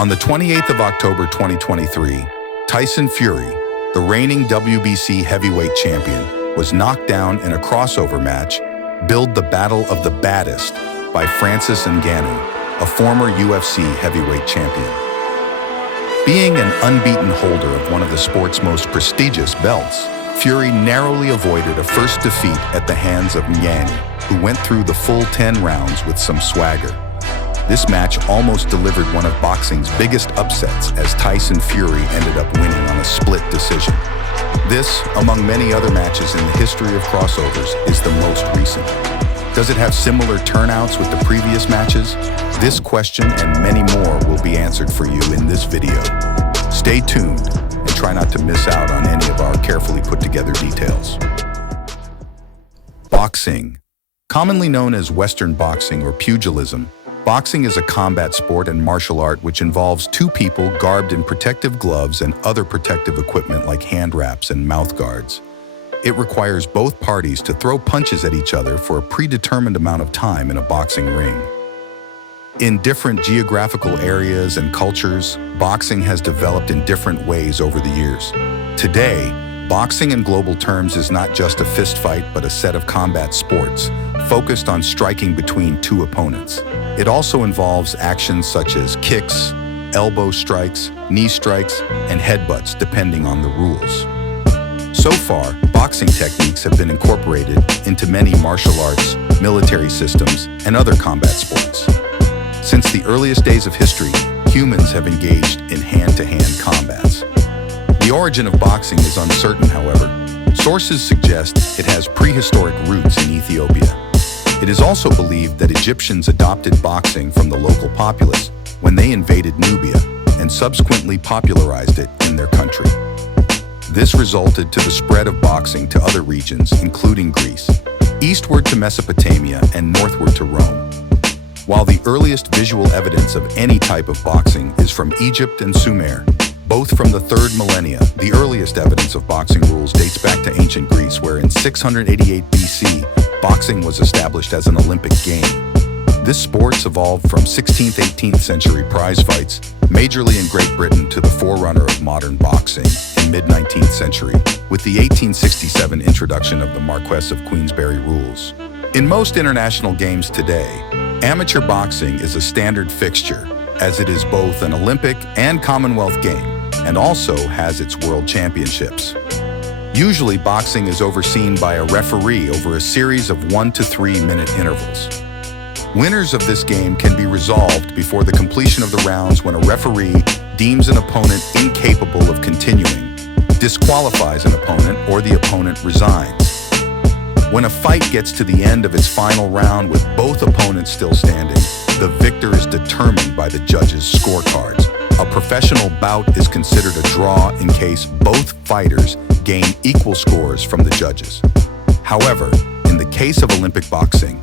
On the 28th of October 2023, Tyson Fury, the reigning WBC heavyweight champion, was knocked down in a crossover match billed the Battle of the Baddest by Francis Ngannou, a former UFC heavyweight champion. Being an unbeaten holder of one of the sport's most prestigious belts, Fury narrowly avoided a first defeat at the hands of Ngannou, who went through the full 10 rounds with some swagger. This match almost delivered one of boxing's biggest upsets as Tyson Fury ended up winning on a split decision. This, among many other matches in the history of crossovers, is the most recent. Does it have similar turnouts with the previous matches? This question and many more will be answered for you in this video. Stay tuned and try not to miss out on any of our carefully put together details. Boxing. Commonly known as Western boxing or pugilism, boxing is a combat sport and martial art which involves two people garbed in protective gloves and other protective equipment like hand wraps and mouth guards. It requires both parties to throw punches at each other for a predetermined amount of time in a boxing ring. In different geographical areas and cultures, boxing has developed in different ways over the years. Today, boxing in global terms is not just a fist fight but a set of combat sports focused on striking between two opponents. It also involves actions such as kicks, elbow strikes, knee strikes, and headbutts depending on the rules. So far, boxing techniques have been incorporated into many martial arts, military systems, and other combat sports. Since the earliest days of history, humans have engaged in hand-to-hand combats. The origin of boxing is uncertain, however. Sources suggest it has prehistoric roots in Ethiopia. It is also believed that Egyptians adopted boxing from the local populace when they invaded Nubia and subsequently popularized it in their country. This resulted to the spread of boxing to other regions, including Greece, eastward to Mesopotamia, and northward to Rome. While the earliest visual evidence of any type of boxing is from Egypt and Sumer, both from the 3rd millennia, the earliest evidence of boxing rules dates back to ancient Greece, where in 688 BC, boxing was established as an Olympic game. This sports evolved from 16th-18th century prize fights, majorly in Great Britain, to the forerunner of modern boxing in mid-19th century, with the 1867 introduction of the Marquess of Queensberry rules. In most international games today, amateur boxing is a standard fixture, as it is both an Olympic and Commonwealth game, and also has its world championships. Usually, boxing is overseen by a referee over a series of 1 to 3 minute intervals. Winners of this game can be resolved before the completion of the rounds when a referee deems an opponent incapable of continuing, disqualifies an opponent, or the opponent resigns. When a fight gets to the end of its final round with both opponents still standing, the victor is determined by the judges' scorecards. A professional bout is considered a draw in case both fighters gain equal scores from the judges. However, in the case of Olympic boxing,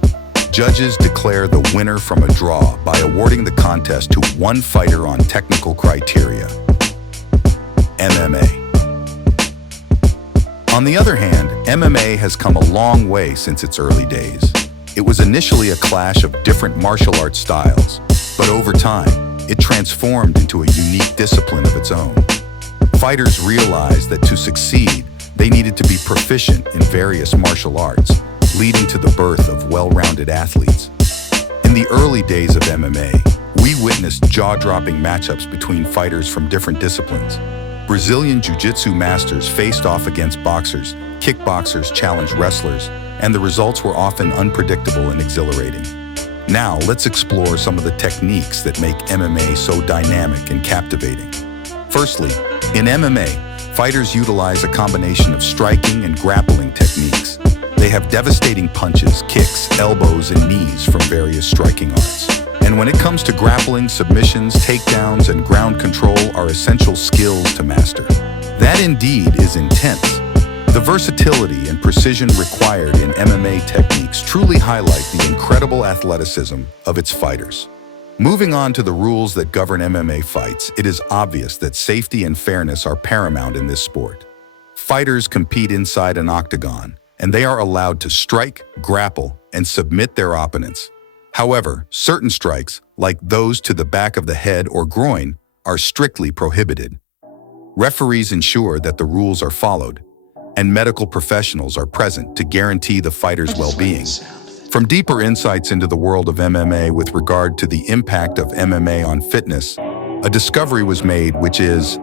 judges declare the winner from a draw by awarding the contest to one fighter on technical criteria. MMA. On the other hand, MMA has come a long way since its early days. It was initially a clash of different martial arts styles, but over time, it transformed into a unique discipline of its own. Fighters realized that to succeed, they needed to be proficient in various martial arts, leading to the birth of well-rounded athletes. In the early days of MMA, we witnessed jaw-dropping matchups between fighters from different disciplines. Brazilian Jiu-Jitsu masters faced off against boxers, kickboxers challenged wrestlers, and the results were often unpredictable and exhilarating. Now, let's explore some of the techniques that make MMA so dynamic and captivating. Firstly, in MMA, fighters utilize a combination of striking and grappling techniques. They have devastating punches, kicks, elbows, and knees from various striking arts. And when it comes to grappling, submissions, takedowns, and ground control are essential skills to master. That indeed is intense. The versatility and precision required in MMA techniques truly highlight the incredible athleticism of its fighters. Moving on to the rules that govern MMA fights, it is obvious that safety and fairness are paramount in this sport. Fighters compete inside an octagon, and they are allowed to strike, grapple, and submit their opponents. However, certain strikes, like those to the back of the head or groin, are strictly prohibited. Referees ensure that the rules are followed, and medical professionals are present to guarantee the fighter's well-being. From deeper insights into the world of MMA with regard to the impact of MMA on fitness, a discovery was made, which is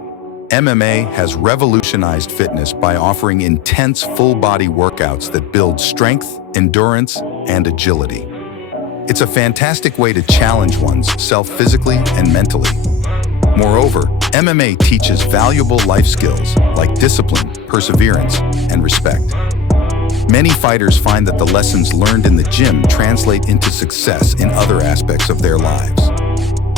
MMA has revolutionized fitness by offering intense full-body workouts that build strength, endurance, and agility. It's a fantastic way to challenge one's self physically and mentally. Moreover, MMA teaches valuable life skills like discipline, perseverance, and respect. Many fighters find that the lessons learned in the gym translate into success in other aspects of their lives.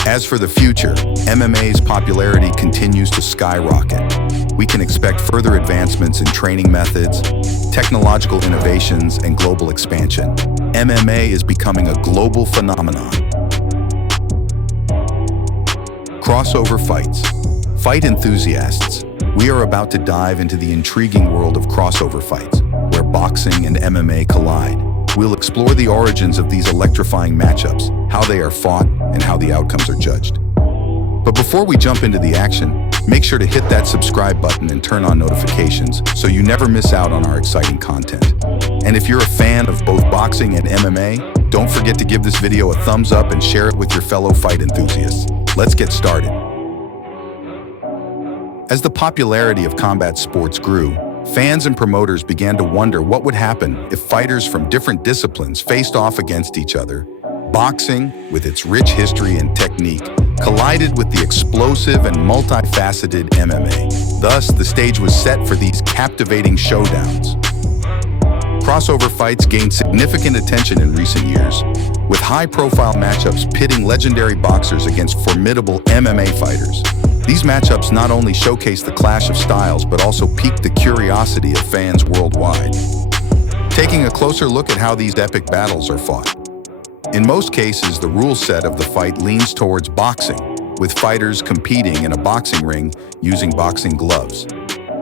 As for the future, MMA's popularity continues to skyrocket. We can expect further advancements in training methods, technological innovations, and global expansion. MMA is becoming a global phenomenon. Crossover fights. Fight enthusiasts, we are about to dive into the intriguing world of crossover fights, where boxing and MMA collide. We'll explore the origins of these electrifying matchups, how they are fought, and how the outcomes are judged. But before we jump into the action, make sure to hit that subscribe button and turn on notifications so you never miss out on our exciting content. And if you're a fan of both boxing and MMA, don't forget to give this video a thumbs up and share it with your fellow fight enthusiasts. Let's get started. As the popularity of combat sports grew, fans and promoters began to wonder what would happen if fighters from different disciplines faced off against each other. Boxing, with its rich history and technique, collided with the explosive and multifaceted MMA. Thus, the stage was set for these captivating showdowns. Crossover fights gained significant attention in recent years, with high-profile matchups pitting legendary boxers against formidable MMA fighters. These matchups not only showcase the clash of styles, but also pique the curiosity of fans worldwide. Taking a closer look at how these epic battles are fought. In most cases, the rule set of the fight leans towards boxing, with fighters competing in a boxing ring using boxing gloves.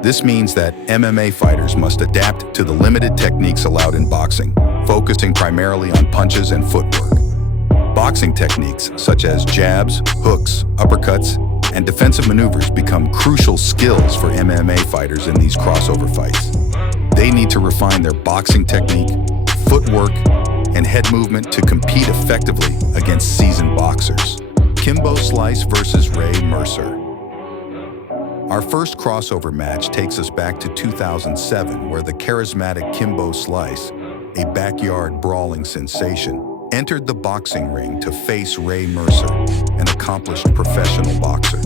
This means that MMA fighters must adapt to the limited techniques allowed in boxing, focusing primarily on punches and footwork. Boxing techniques such as jabs, hooks, uppercuts, and defensive maneuvers become crucial skills for MMA fighters in these crossover fights. They need to refine their boxing technique, footwork, and head movement to compete effectively against seasoned boxers. Kimbo Slice versus Ray Mercer. Our first crossover match takes us back to 2007, where the charismatic Kimbo Slice, a backyard brawling sensation, entered the boxing ring to face Ray Mercer, an accomplished professional boxer.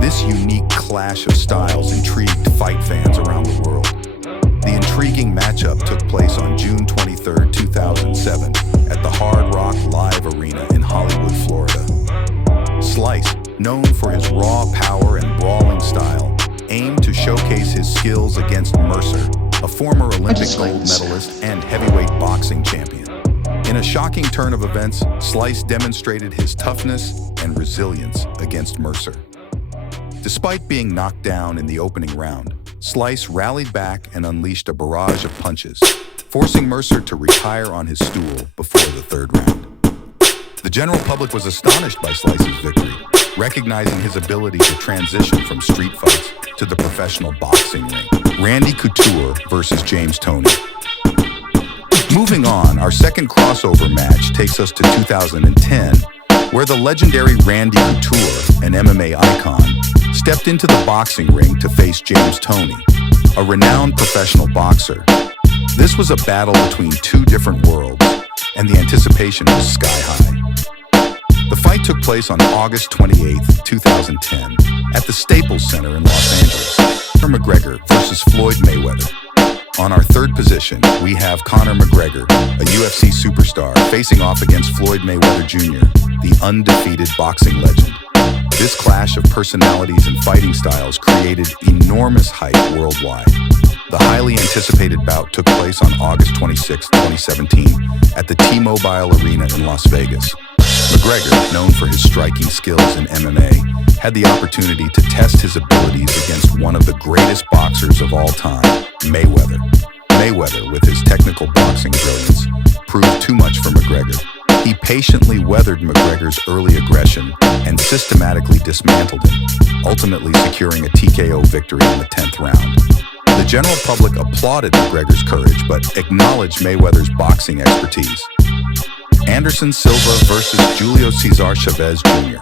This unique clash of styles intrigued fight fans around the world. The intriguing matchup took place on June 23, 2007, at the Hard Rock Live Arena in Hollywood, Florida. Slice, known for his raw power and brawling style, aimed to showcase his skills against Mercer, a former Olympic gold medalist and heavyweight boxing champion. In a shocking turn of events, Slice demonstrated his toughness and resilience against Mercer. Despite being knocked down in the opening round, Slice rallied back and unleashed a barrage of punches, forcing Mercer to retire on his stool before the third round. The general public was astonished by Slice's victory, recognizing his ability to transition from street fights to the professional boxing ring. Randy Couture versus James Toney. Moving on, our second crossover match takes us to 2010, where the legendary Randy Couture, an MMA icon, stepped into the boxing ring to face James Toney, a renowned professional boxer. This was a battle between two different worlds, and the anticipation was sky high. The fight took place on August 28, 2010, at the Staples Center in Los Angeles. Conor McGregor versus Floyd Mayweather. On our third position, we have Conor McGregor, a UFC superstar, facing off against Floyd Mayweather Jr., the undefeated boxing legend. This clash of personalities and fighting styles created enormous hype worldwide. The highly anticipated bout took place on August 26, 2017, at the T-Mobile Arena in Las Vegas. McGregor, known for his striking skills in MMA, had the opportunity to test his abilities against one of the greatest boxers of all time, Mayweather. Mayweather, with his technical boxing brilliance, proved too much for McGregor. He patiently weathered McGregor's early aggression and systematically dismantled him, ultimately securing a TKO victory in the 10th round. The general public applauded McGregor's courage but acknowledged Mayweather's boxing expertise. Anderson Silva versus Julio Cesar Chavez Jr.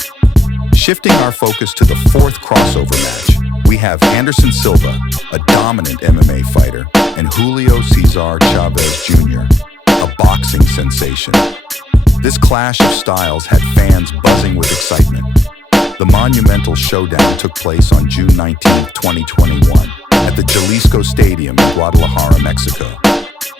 Shifting our focus to the fourth crossover match, we have Anderson Silva, a dominant MMA fighter, and Julio Cesar Chavez Jr., a boxing sensation. This clash of styles had fans buzzing with excitement. The monumental showdown took place on June 19, 2021, at the Jalisco Stadium in Guadalajara, Mexico.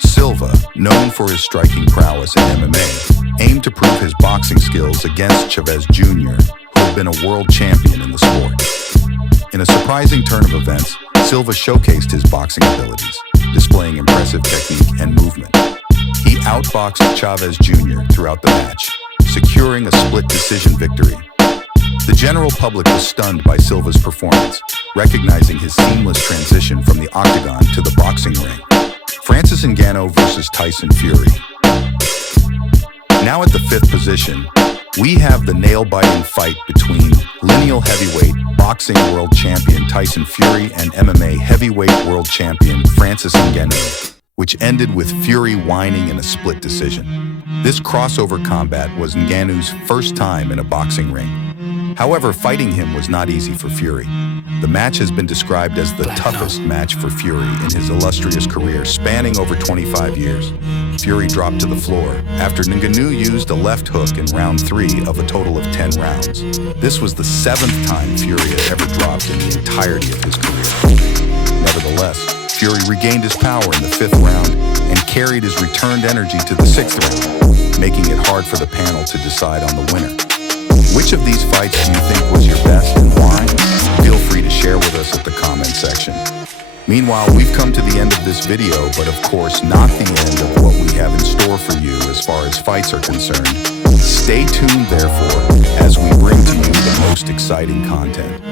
Silva, known for his striking prowess in MMA, aimed to prove his boxing skills against Chavez Jr., who had been a world champion in the sport. In a surprising turn of events, Silva showcased his boxing abilities, displaying impressive technique and movement. He outboxed Chavez Jr. throughout the match, securing a split decision victory. The general public was stunned by Silva's performance, recognizing his seamless transition from the octagon to the boxing ring. Francis Ngannou versus Tyson Fury. Now at the fifth position, we have the nail-biting fight between lineal heavyweight boxing world champion Tyson Fury and MMA heavyweight world champion Francis Ngannou, which ended with Fury whining in a split decision. This crossover combat was Ngannou's first time in a boxing ring. However, fighting him was not easy for Fury. The match has been described as the toughest match for Fury in his illustrious career, spanning over 25 years. Fury dropped to the floor after Ngannou used a left hook in round 3 of a total of 10 rounds. This was the 7th time Fury had ever dropped in the entirety of his career. Nevertheless, Fury regained his power in the 5th round and carried his returned energy to the 6th round, making it hard for the panel to decide on the winner. Which of these fights do you think was your best and why? Feel free to share with us at the comment section. Meanwhile, we've come to the end of this video, but of course not the end of what we have in store for you as far as fights are concerned. Stay tuned, therefore, as we bring to you the most exciting content.